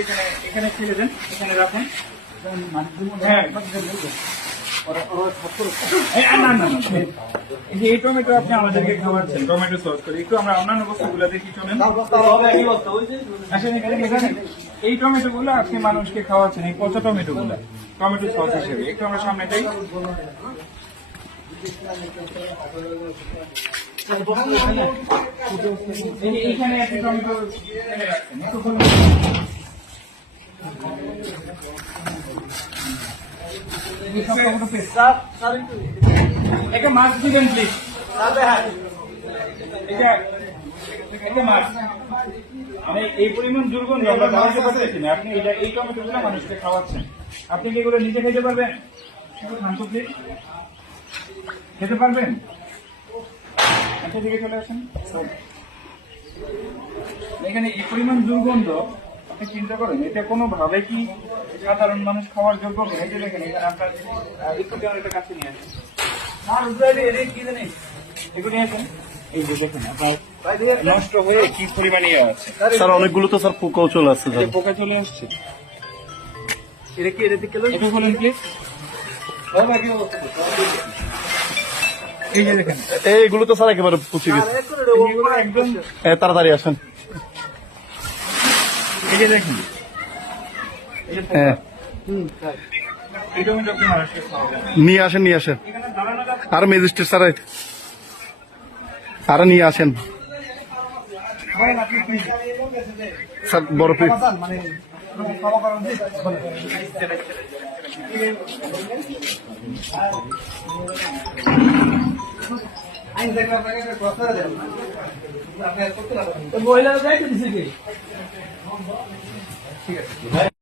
এখানে ফেলে দেন, এখানে রাখুন। হ্যাঁ এই টমেটো আপনি আমাদেরকে খাওয়াচ্ছেন, টমেটো সস করে। একটু আমরা অন্যান্য বস্তুগুলো দেখি, চলেন। আসেন এখানে, এই টমেটো গুলো আপনি মানুষকে খাওয়াচ্ছেন, এই পচা টমেটো গুলা টমেটো সস হিসেবে। একটু আমরা সামনে যাই। এইখানে একটি টমেটো একটা মাছ দিবেন প্লিজ। মানে এই পরিমাণ দুর্গন্ধ আমরা দাঁড়াতে পারতেছি না। আপনি এই টমেটোগুলো মানুষকে খাওয়াচ্ছেন, আপনি কি এগুলো নিজে খেতে পারবেন? প্লিজ খেতে পারবেন? একটা দিকে চলে আসেন। এখানে এই পরিমাণ দুর্গন্ধ, আপনি চিন্তা করেন এটা কোনোভাবে কি সাধারণ মানুষ খাওয়ার যোগ্য? ভেজে দেখেন এখানে আপনার একটু একটা কাছে নিয়ে আসেন। এগুলো নিয়ে আসেন। এই যে দেখেন আপনার নষ্ট হয়ে কি পরিমাণে আছে। স্যার অনেকগুলো তো স্যার পোকাও চলে আসছে, পোকা চলে আসছে। এটা বলেন প্লিজ। এই যে দেখেন এইগুলো তো স্যার একেবারে পচে গেছে। একদম তাড়াতাড়ি আসেন। এই যে দেখেন, হ্যাঁ এই টমেটো আপনি মানুষকে খাওয়াবেন। নিয়ে আসেন, নিয়ে আসেন। আর ম্যাজিস্ট্রেট স্যার আরো নিয়ে আসেন স্যার, বড় প্লেট। মহিলারা যাইতে দিছে কি? ঠিক আছে।